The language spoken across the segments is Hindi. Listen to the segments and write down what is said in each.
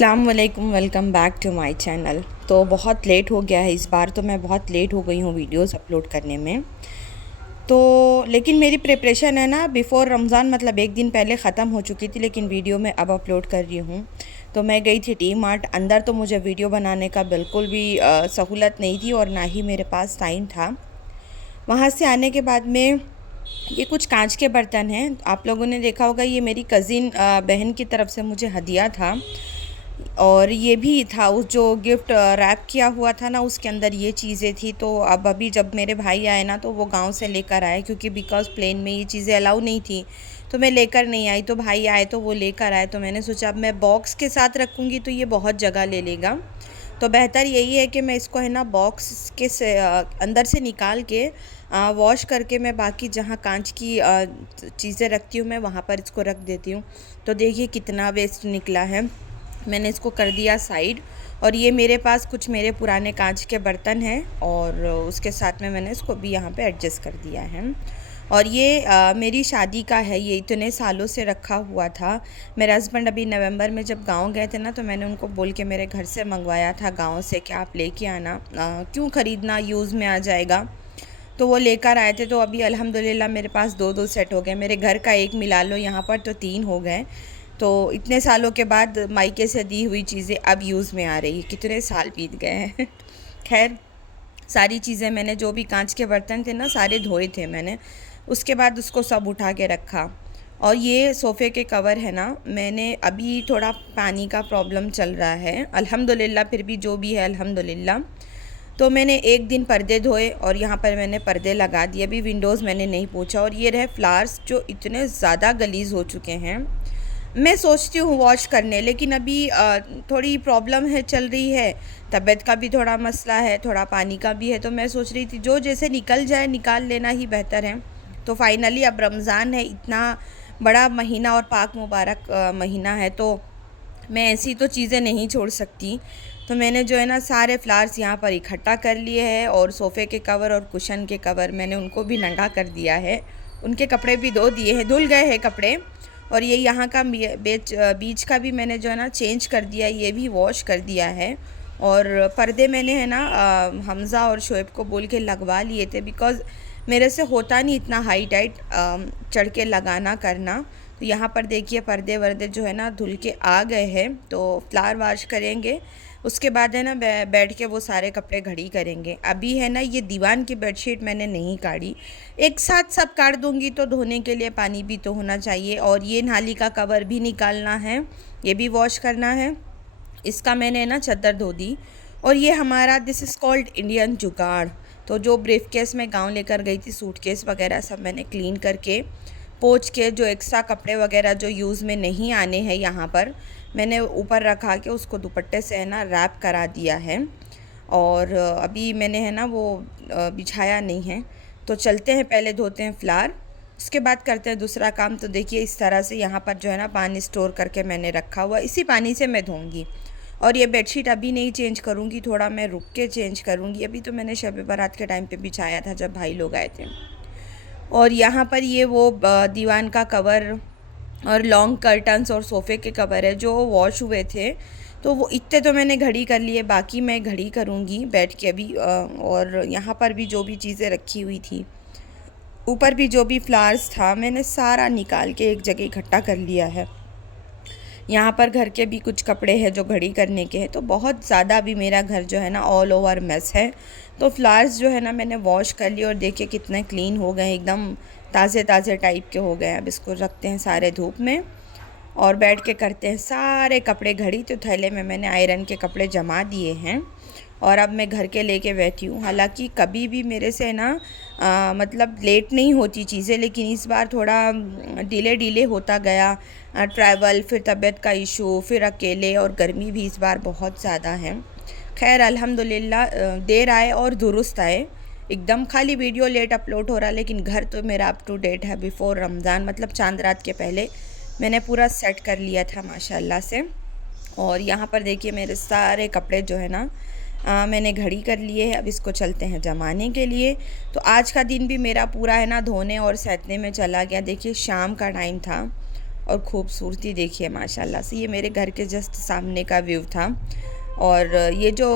अस्सलाम वालेकुम, welcome back to my channel. तो बहुत लेट हो गया है इस बार, तो मैं बहुत लेट हो गई हूँ वीडियोस अपलोड करने में। तो लेकिन मेरी प्रिपरेशन है ना बिफ़ोर रमज़ान, मतलब एक दिन पहले ख़त्म हो चुकी थी, लेकिन वीडियो मैं अब अपलोड कर रही हूँ। तो मैं गई थी डी मार्ट अंदर, तो मुझे वीडियो बनाने का बिल्कुल भी सहूलत नहीं थी और ना ही मेरे पास टाइम था। वहाँ से आने के बाद में ये कुछ कांच के बर्तन हैं, आप लोगों ने देखा होगा, ये मेरी कज़िन बहन की तरफ से मुझे हदिया था। और ये भी था उस जो गिफ्ट रैप किया हुआ था ना, उसके अंदर ये चीज़ें थी। तो अब अभी जब मेरे भाई आए ना, तो वो गांव से लेकर आए, क्योंकि बिकॉज़ प्लेन में ये चीज़ें अलाउ नहीं थी, तो मैं लेकर नहीं आई। तो भाई आए तो वो लेकर आए, तो मैंने सोचा अब मैं बॉक्स के साथ रखूँगी तो ये बहुत जगह ले लेगा। तो बेहतर यही है कि मैं इसको है ना बॉक्स के से अंदर से निकाल के वॉश करके मैं बाकी जहाँ कांच की चीज़ें रखती हूँ मैं वहाँ पर इसको रख देती हूँ। तो देखिए कितना वेस्ट निकला है। मैंने इसको कर दिया साइड, और ये मेरे पास कुछ मेरे पुराने कांच के बर्तन हैं, और उसके साथ में मैंने इसको भी यहाँ पे एडजस्ट कर दिया है। और ये मेरी शादी का है, ये इतने सालों से रखा हुआ था। मेरे हस्बैंड अभी नवंबर में जब गांव गए थे ना, तो मैंने उनको बोल के मेरे घर से मंगवाया था गांव से कि आप लेके आना, क्यों ख़रीदना, यूज़ में आ जाएगा। तो वो लेकर आए थे। तो अभी अल्हम्दुलिल्लाह मेरे पास दो दो सेट हो गए, मेरे घर का एक मिला लो यहाँ पर तो तीन हो गए। तो इतने सालों के बाद मायके से दी हुई चीज़ें अब यूज़ में आ रही है, कितने साल बीत गए हैं। खैर, सारी चीज़ें मैंने जो भी कांच के बर्तन थे ना सारे धोए थे मैंने, उसके बाद उसको सब उठा के रखा। और ये सोफ़े के कवर है ना, मैंने अभी थोड़ा पानी का प्रॉब्लम चल रहा है, अल्हम्दुलिल्लाह फिर भी जो भी है अल्हम्दुलिल्लाह। तो मैंने एक दिन पर्दे धोए और यहाँ पर मैंने पर्दे लगा दिए। अभी विंडोज़ मैंने नहीं पोंछा। और ये रहे फ्लावर्स जो इतने ज़्यादा गलीज़ हो चुके हैं। मैं सोचती हूँ वॉश करने, लेकिन अभी थोड़ी प्रॉब्लम है, चल रही है, तबीयत का भी थोड़ा मसला है, थोड़ा पानी का भी है। तो मैं सोच रही थी जो जैसे निकल जाए निकाल लेना ही बेहतर है। तो फाइनली अब रमज़ान है, इतना बड़ा महीना और पाक मुबारक महीना है, तो मैं ऐसी तो चीज़ें नहीं छोड़ सकती। तो मैंने जो है ना सारे फ्लावर्स यहाँ पर इकट्ठा कर लिए हैं, और सोफ़े के कवर और कुशन के कवर मैंने उनको भी नंगा कर दिया है। उनके कपड़े भी धो दिए हैं, धुल गए हैं कपड़े। और ये यहाँ का बीच का भी मैंने जो है ना चेंज कर दिया, ये भी वॉश कर दिया है। और पर्दे मैंने है ना हमज़ा और शोएब को बोल के लगवा लिए थे, बिकॉज़ मेरे से होता नहीं इतना हाई टाइट चढ़ के लगाना करना। तो यहाँ पर देखिए पर्दे वर्दे जो है ना धुल के आ गए हैं। तो फ्लावर वॉश करेंगे, उसके बाद है ना बैठ के वो सारे कपड़े घड़ी करेंगे। अभी है ना ये दीवान की बेडशीट मैंने नहीं काढ़ी, एक साथ सब काट दूंगी तो धोने के लिए पानी भी तो होना चाहिए। और ये नाली का कवर भी निकालना है, ये भी वॉश करना है। इसका मैंने ना चादर धो दी। और ये हमारा दिस इज़ कॉल्ड इंडियन जुगाड़। तो जो ब्रीफ केस में गाँव लेकर गई थी, सूटकेस वगैरह सब मैंने क्लीन करके पोंछ के, जो एक्स्ट्रा कपड़े वगैरह जो यूज़ में नहीं आने हैं यहाँ पर, मैंने ऊपर रखा के उसको दुपट्टे से है ना रैप करा दिया है। और अभी मैंने है ना वो बिछाया नहीं है। तो चलते हैं, पहले धोते हैं फ्लावर, उसके बाद करते हैं दूसरा काम। तो देखिए इस तरह से यहाँ पर जो है ना पानी स्टोर करके मैंने रखा हुआ, इसी पानी से मैं धोऊंगी। और ये बेडशीट अभी नहीं चेंज करूँगी, थोड़ा मैं रुक के चेंज करूँगी। अभी तो मैंने शब बारात के टाइम पे बिछाया था जब भाई लोग आए थे। और यहाँ पर ये वो दीवान का कवर और लॉन्ग कर्टन्स और सोफ़े के कवर है जो वॉश हुए थे। तो वो इतने तो मैंने घड़ी कर लिए, बाकी मैं घड़ी करूँगी बैठ के अभी। और यहाँ पर भी जो भी चीज़ें रखी हुई थी, ऊपर भी जो भी फ्लावर्स था, मैंने सारा निकाल के एक जगह इकट्ठा कर लिया है। यहाँ पर घर के भी कुछ कपड़े हैं जो घड़ी करने के हैं। तो बहुत ज़्यादा अभी मेरा घर जो है ना ऑल ओवर मेस है। तो फ्लावर्स जो है ना मैंने वॉश कर लिए, और देखिए कितने क्लीन हो गए, एकदम ताज़े ताज़े टाइप के हो गए। अब इसको रखते हैं सारे धूप में, और बैठ के करते हैं सारे कपड़े घड़ी। तो थैले में मैंने आयरन के कपड़े जमा दिए हैं, और अब मैं घर के लेके बैठी हूँ। हालांकि कभी भी मेरे से ना मतलब लेट नहीं होती चीज़ें, लेकिन इस बार थोड़ा डिले डिले होता गया। ट्रैवल, फिर तबीयत का इशू, फिर अकेले, और गर्मी भी इस बार बहुत ज़्यादा है। खैर अल्हम्दुलिल्लाह देर आए और दुरुस्त आए। एकदम खाली वीडियो लेट अपलोड हो रहा, लेकिन घर तो मेरा अप टू डेट है। बिफ़ोर रमज़ान, मतलब चांद रात के पहले मैंने पूरा सेट कर लिया था माशाल्लाह से। और यहाँ पर देखिए मेरे सारे कपड़े जो है ना मैंने घड़ी कर लिए है। अब इसको चलते हैं जमाने के लिए। तो आज का दिन भी मेरा पूरा है ना धोने और सैतने में चला गया। देखिए शाम का टाइम था, और खूबसूरती देखिए माशाल्लाह से। ये मेरे घर के जस्ट सामने का व्यू था। और ये जो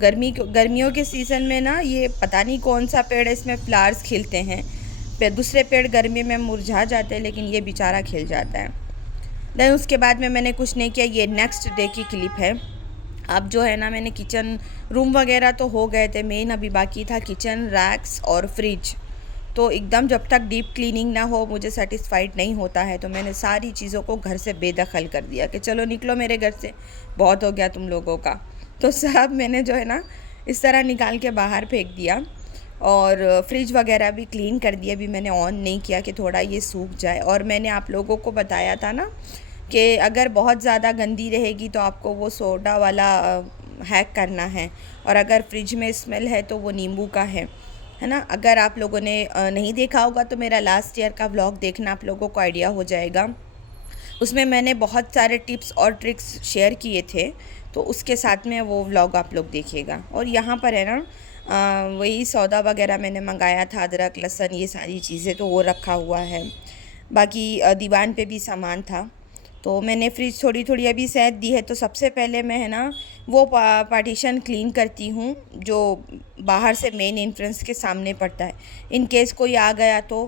गर्मियों के सीज़न में ना, ये पता नहीं कौन सा पेड़ है, इसमें फ्लावर्स खिलते हैं। दूसरे पेड़ गर्मी में मुरझा जाते हैं, लेकिन ये बेचारा खिल जाता है। देन उसके बाद में मैंने कुछ नहीं किया। ये नेक्स्ट डे की क्लिप है। अब जो है ना, मैंने किचन रूम वगैरह तो हो गए थे, मेन अभी बाकी था किचन, रैक्स और फ्रिज। तो एकदम जब तक डीप क्लीनिंग ना हो मुझे सेटिस्फाइड नहीं होता है। तो मैंने सारी चीज़ों को घर से बेदखल कर दिया कि चलो निकलो मेरे घर से, बहुत हो गया तुम लोगों का। तो सब मैंने जो है ना इस तरह निकाल के बाहर फेंक दिया। और फ्रिज वगैरह भी क्लीन कर दिया। अभी मैंने ऑन नहीं किया कि थोड़ा ये सूख जाए। और मैंने आप लोगों को बताया था ना कि अगर बहुत ज़्यादा गंदी रहेगी तो आपको वो सोडा वाला हैक करना है, और अगर फ्रिज में स्मेल है तो वो नींबू का है ना। अगर आप लोगों ने नहीं देखा होगा तो मेरा लास्ट ईयर का व्लॉग देखना, आप लोगों को आइडिया हो जाएगा। उसमें मैंने बहुत सारे टिप्स और ट्रिक्स शेयर किए थे, तो उसके साथ में वो व्लॉग आप लोग देखिएगा। और यहाँ पर है ना वही सौदा वगैरह मैंने मंगाया था, अदरक लहसुन ये सारी चीज़ें, तो वो रखा हुआ है। बाकी दीवान पे भी सामान था। तो मैंने फ्रिज थोड़ी थोड़ी अभी सैद दी है। तो सबसे पहले मैं है ना वो पार्टीशन क्लीन करती हूँ जो बाहर से मेन एंट्रेंस के सामने पड़ता है। इन केस कोई आ गया तो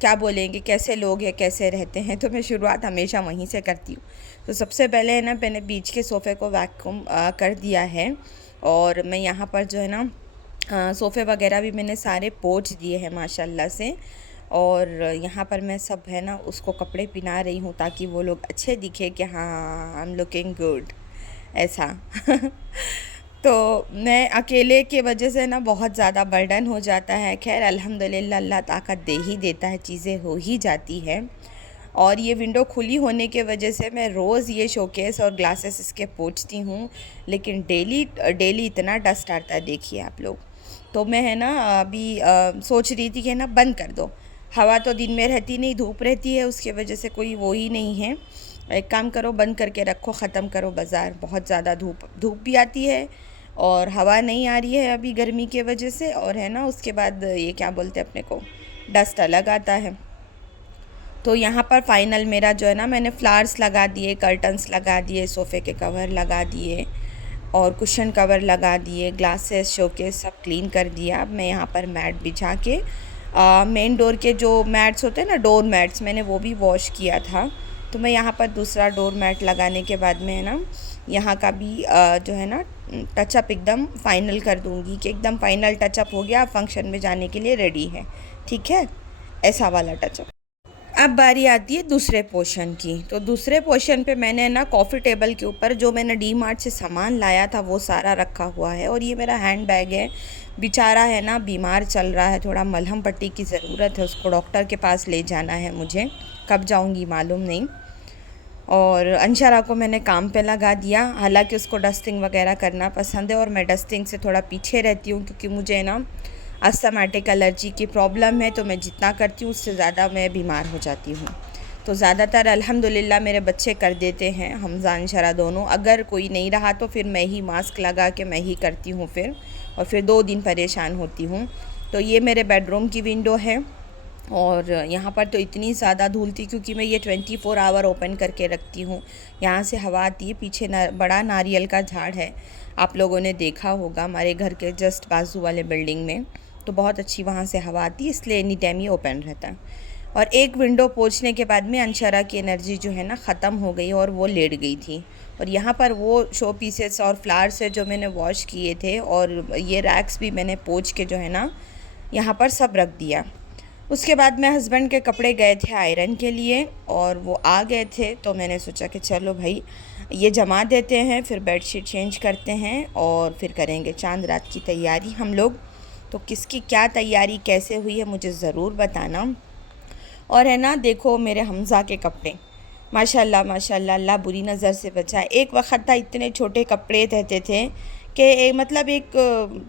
क्या बोलेंगे, कैसे लोग हैं, कैसे रहते हैं। तो मैं शुरुआत हमेशा वहीं से करती हूँ। तो सबसे पहले है ना मैंने बीच के सोफ़े को वैक्यूम कर दिया है। और मैं यहाँ पर जो है ना सोफ़े वगैरह भी मैंने सारे पोंछ दिए हैं माशाल्लाह से। और यहाँ पर मैं सब है ना उसको कपड़े पहना रही हूँ ताकि वो लोग अच्छे दिखे कि हाँ आई एम लुकिंग गुड, ऐसा। तो मैं अकेले के वजह से ना बहुत ज़्यादा बर्डन हो जाता है। खैर अल्हम्दुलिल्लाह अल्लाह ताकत दे ही देता है, चीज़ें हो ही जाती है। और ये विंडो खुली होने के वजह से मैं रोज़ ये शोकेस और ग्लासेस इसके पोंछती हूँ, लेकिन डेली डेली इतना डस्ट आता है देखिए आप लोग। तो मैं है ना अभी सोच रही थी कि ना बंद कर दो। हवा तो दिन में रहती नहीं, धूप रहती है, उसके वजह से कोई वो ही नहीं है। एक काम करो, बंद करके रखो, ख़त्म करो बाज़ार। बहुत ज़्यादा धूप भी आती है और हवा नहीं आ रही है अभी गर्मी के वजह से। और है ना उसके बाद ये क्या बोलते हैं अपने को, डस्ट अलग आता है। तो यहाँ पर फाइनल मेरा जो है ना मैंने फ्लावर्स लगा दिए, कर्टन्स लगा दिए, सोफ़े के कवर लगा दिए और कुशन कवर लगा दिए, ग्लासेस शोकेस सब क्लीन कर दिया। अब मैं यहाँ पर मैट बिछा के मेन डोर के जो मैट्स होते हैं ना, डोर मैट्स, मैंने वो भी वॉश किया था। तो मैं यहाँ पर दूसरा डोर मैट लगाने के बाद में है ना यहाँ का भी जो है ना टचअप एकदम फ़ाइनल कर दूँगी कि एकदम फ़ाइनल टचअप हो गया, फंक्शन में जाने के लिए रेडी है। ठीक है, ऐसा वाला टचअप। अब बारी आती है दूसरे पोर्शन की। तो दूसरे पोर्शन पे मैंने ना कॉफ़ी टेबल के ऊपर जो मैंने डी मार्ट से सामान लाया था वो सारा रखा हुआ है। और ये मेरा हैंड बैग है, बेचारा है ना बीमार चल रहा है, थोड़ा मलहम पट्टी की ज़रूरत है, उसको डॉक्टर के पास ले जाना है मुझे, कब जाऊंगी मालूम नहीं। और अंशरा को मैंने काम पे लगा दिया, हालांकि उसको डस्टिंग वगैरह करना पसंद है और मैं डस्टिंग से थोड़ा पीछे रहती हूँ क्योंकि मुझे ना अस्थमाटिक एलर्जी की प्रॉब्लम है। तो मैं जितना करती हूँ उससे ज़्यादा मैं बीमार हो जाती हूँ। तो ज़्यादातर अल्हम्दुलिल्लाह मेरे बच्चे कर देते हैं, हमज़ा अंशरा दोनों। अगर कोई नहीं रहा तो फिर मैं ही मास्क लगा के मैं ही करती हूँ फिर, और फिर 2 दिन परेशान होती हूँ। तो ये मेरे बेडरूम की विंडो है। और यहाँ पर तो इतनी ज़्यादा धूल थी क्योंकि मैं ये 24 आवर ओपन करके रखती हूँ। यहाँ से हवा आती है। पीछे बड़ा नारियल का झाड़ है, आप लोगों ने देखा होगा हमारे घर के जस्ट बाजू वाले बिल्डिंग में। तो बहुत अच्छी वहाँ से हवा आती है, इसलिए एनी टाइम ये ओपन रहता है। और एक विंडो पोंछने के बाद में अंशरा की एनर्जी जो है ना ख़त्म हो गई और वो लेट गई थी। और यहाँ पर वो शो पीसेस और फ्लावर्स है जो मैंने वॉश किए थे, और ये रैक्स भी मैंने पोंछ के जो है ना यहाँ पर सब रख दिया। उसके बाद मैं हस्बैंड के कपड़े गए थे आयरन के लिए और वो आ गए थे। तो मैंने सोचा कि चलो भाई ये जमा देते हैं, फिर बेडशीट चेंज करते हैं और फिर करेंगे चांद रात की तैयारी हम लोग। तो किसकी क्या तैयारी कैसे हुई है मुझे ज़रूर बताना। और है ना देखो मेरे हमज़ा के कपड़े, माशाल्लाह माशाल्लाह, अल्लाह बुरी नज़र से बचाए। एक वक्त था इतने छोटे कपड़े रहते थे कि मतलब एक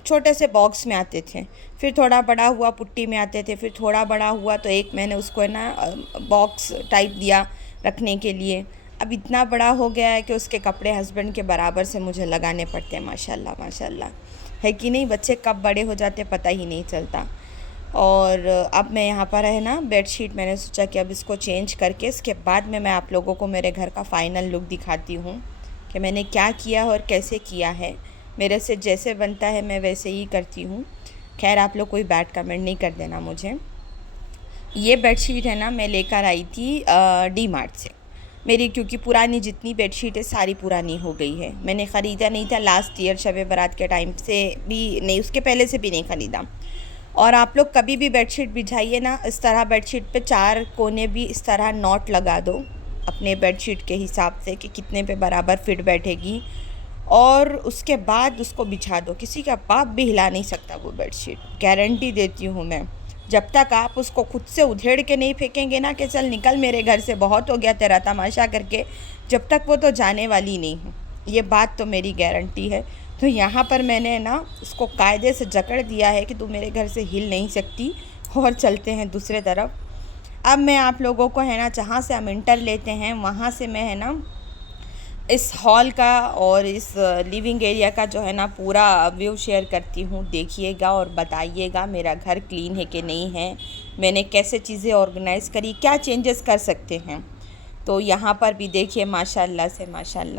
छोटे से बॉक्स में आते थे, फिर थोड़ा बड़ा हुआ पुट्टी में आते थे, फिर थोड़ा बड़ा हुआ तो एक मैंने उसको है ना बॉक्स टाइप दिया रखने के लिए। अब इतना बड़ा हो गया है कि उसके कपड़े हस्बैंड के बराबर से मुझे लगाने पड़ते हैं। माशाल्लाह माशाल्लाह, है कि नहीं। बच्चे कब बड़े हो जाते पता ही नहीं चलता। और अब मैं यहाँ पर है ना बेडशीट, मैंने सोचा कि अब इसको चेंज करके इसके बाद में मैं आप लोगों को मेरे घर का फ़ाइनल लुक दिखाती हूँ कि मैंने क्या किया और कैसे किया है। मेरे से जैसे बनता है मैं वैसे ही करती हूँ। खैर आप लोग कोई बैड कमेंट नहीं कर देना मुझे। ये बेडशीट है ना मैं लेकर आई थी डी मार्ट से। मेरी क्योंकि पुरानी जितनी बेडशीट है सारी पुरानी हो गई है। मैंने ख़रीदा नहीं था लास्ट ईयर शब बारात के टाइम से भी नहीं, उसके पहले से भी नहीं ख़रीदा। और आप लोग कभी भी बेडशीट बिछाइए ना, इस तरह बेडशीट पे 4 कोने भी इस तरह नॉट लगा दो अपने बेडशीट के हिसाब से कि कितने पे बराबर फिट बैठेगी, और उसके बाद उसको बिछा दो। किसी का बाप भी हिला नहीं सकता वो बेडशीट, गारंटी देती हूँ मैं। जब तक आप उसको खुद से उधेड़ के नहीं फेंकेंगे ना कि चल निकल मेरे घर से, बहुत हो गया तेरा तमाशा करके, जब तक वो तो जाने वाली नहीं है। ये बात तो मेरी गारंटी है। तो यहाँ पर मैंने ना उसको कायदे से जकड़ दिया है कि तू मेरे घर से हिल नहीं सकती। और चलते हैं दूसरे तरफ। अब मैं आप लोगों को है ना जहाँ से हम इंटर लेते हैं वहाँ से मैं है ना इस हॉल का और इस लिविंग एरिया का जो है ना पूरा व्यू शेयर करती हूँ। देखिएगा और बताइएगा मेरा घर क्लीन है कि नहीं है, मैंने कैसे चीज़ें ऑर्गेनाइज़ करी, क्या चेंजेस कर सकते हैं। तो यहाँ पर भी देखिए माशाल्लाह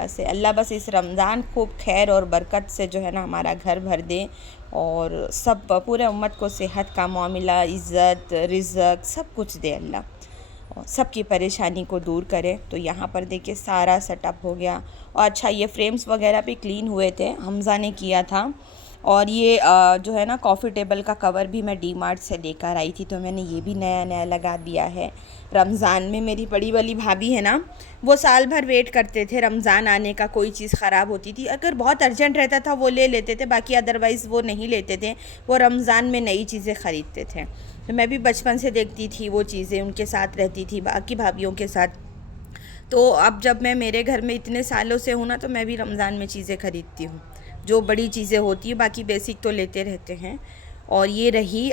से अल्लाह बस इस रमज़ान खूब खैर और बरकत से जो है ना हमारा घर भर दे, और सब पूरे उम्मत को सेहत का मामला, इज़्ज़त, रिज़्क़ सब कुछ दे अल्लाह, और सबकी परेशानी को दूर करे। तो यहाँ पर देखिए सारा सेटअप हो गया। और अच्छा ये फ्रेम्स वगैरह भी क्लीन हुए थे, हमज़ा ने किया था। और ये जो है ना कॉफ़ी टेबल का कवर भी मैं डी मार्ट से लेकर आई थी, तो मैंने ये भी नया नया लगा दिया है। रमज़ान में मेरी बड़ी वाली भाभी है ना, वो साल भर वेट करते थे रमज़ान आने का, कोई चीज़ ख़राब होती थी अगर बहुत अर्जेंट रहता था वो ले लेते थे, बाकी अदरवाइज़ वो नहीं लेते थे। वो रमज़ान में नई चीज़ें ख़रीदते थे। तो मैं भी बचपन से देखती थी वो चीज़ें, उनके साथ रहती थी बाकी भाभीयों के साथ। तो अब जब मैं मेरे घर में इतने सालों से हूँ ना, तो मैं भी रमज़ान में चीज़ें ख़रीदती हूँ, जो बड़ी चीज़ें होती हैं, बाकी बेसिक तो लेते रहते हैं। और ये रही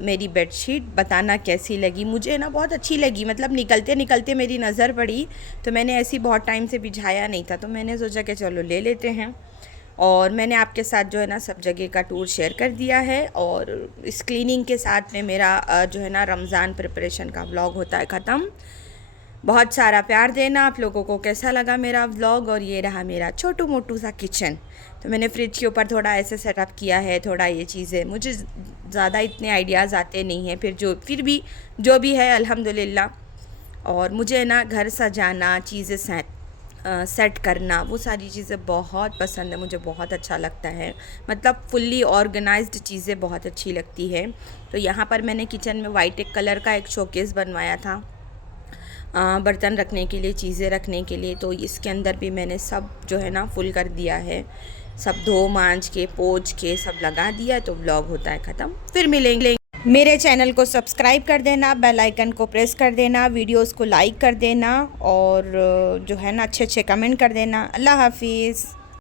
मेरी बेडशीट, बताना कैसी लगी। मुझे ना बहुत अच्छी लगी, मतलब निकलते निकलते मेरी नज़र पड़ी, तो मैंने ऐसी बहुत टाइम से बिछाया नहीं था, तो मैंने सोचा कि चलो ले लेते हैं। और मैंने आपके साथ जो है ना सब जगह का टूर शेयर कर दिया है। और इस क्लीनिंग के साथ में मेरा जो है ना रमज़ान प्रिपरेशन का व्लॉग होता है ख़त्म। बहुत सारा प्यार देना। आप लोगों को कैसा लगा मेरा व्लॉग। और ये रहा मेरा छोटू मोटू सा किचन। तो मैंने फ्रिज के ऊपर थोड़ा ऐसे सेटअप किया है, थोड़ा ये चीज़ें, मुझे ज़्यादा इतने आइडियाज़ आते नहीं हैं, फिर भी जो भी है अल्हम्दुलिल्लाह। और मुझे ना घर सजाना, चीज़ें सेट करना, वो सारी चीज़ें बहुत पसंद है, मुझे बहुत अच्छा लगता है। मतलब फुल्ली ऑर्गेनाइज्ड चीज़ें बहुत अच्छी लगती है। तो यहाँ पर मैंने किचन में वाइट कलर का एक शोकेस बनवाया था बर्तन रखने के लिए, चीज़ें रखने के लिए। तो इसके अंदर भी मैंने सब जो है ना फुल कर दिया है, सब धो मांज के पोंछ के सब लगा दिया। तो व्लॉग होता है ख़त्म, फिर मिलेंगे। मेरे चैनल को सब्सक्राइब कर देना, बेल आइकन को प्रेस कर देना, वीडियोस को लाइक कर देना, और जो है ना अच्छे अच्छे कमेंट कर देना। अल्लाह हाफिज़।